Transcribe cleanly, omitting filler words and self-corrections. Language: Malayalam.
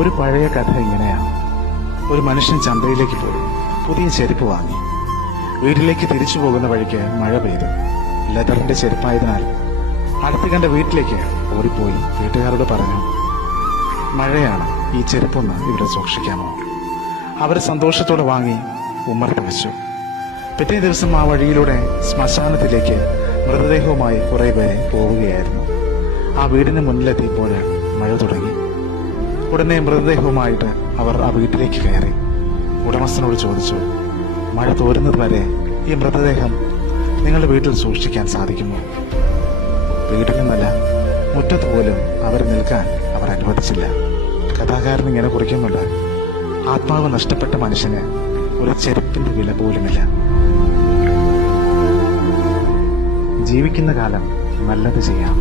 ഒരു പഴയ കഥ ഇങ്ങനെയാണ്. ഒരു മനുഷ്യൻ ചന്തയിലേക്ക് പോയി പുതിയ ചെരുപ്പ് വാങ്ങി. വീട്ടിലേക്ക് തിരിച്ചു പോകുന്ന വഴിക്ക് മഴ പെയ്തു. ലെതറിന്റെ ചെരുപ്പായതിനാൽ അടുത്ത് കണ്ട വീട്ടിലേക്ക് ഓടിപ്പോയി വീട്ടുകാരോട് പറഞ്ഞു, മഴയാണ്, ഈ ചെരുപ്പൊന്ന് ഇവിടെ സൂക്ഷിക്കാമോ? അവർ സന്തോഷത്തോടെ വാങ്ങി ഉമ്മർത്ത് വെച്ചു. പിറ്റേ ദിവസം ആ വഴിയിലൂടെ ശ്മശാനത്തിലേക്ക് മൃതദേഹവുമായി കുറെ പേരെ പോവുകയായിരുന്നു. ആ വീടിന് മുന്നിലെത്തിയപ്പോൾ മഴ തുടങ്ങി. ഉടനെ മൃതദേഹവുമായിട്ട് അവർ ആ വീട്ടിലേക്ക് കയറി. ഉടമസ്ഥനോട് ചോദിച്ചു, മഴ തോരുന്നത് വരെ ഈ മൃതദേഹം നിങ്ങളുടെ വീട്ടിൽ സൂക്ഷിക്കാൻ സാധിക്കുമോ? വീട്ടിലെന്നല്ല, മുറ്റത്ത് പോലും അവർ നിൽക്കാൻ അവർ അനുവദിച്ചില്ല. കഥാകാരൻ ഇങ്ങനെ കുറിക്കുന്നുണ്ട്, ആത്മാവ് നഷ്ടപ്പെട്ട മനുഷ്യന് ഒരു ചെരുപ്പിന്റെ വില പോലുമില്ല. ജീവിക്കുന്ന കാലം നല്ലത് ചെയ്യാം.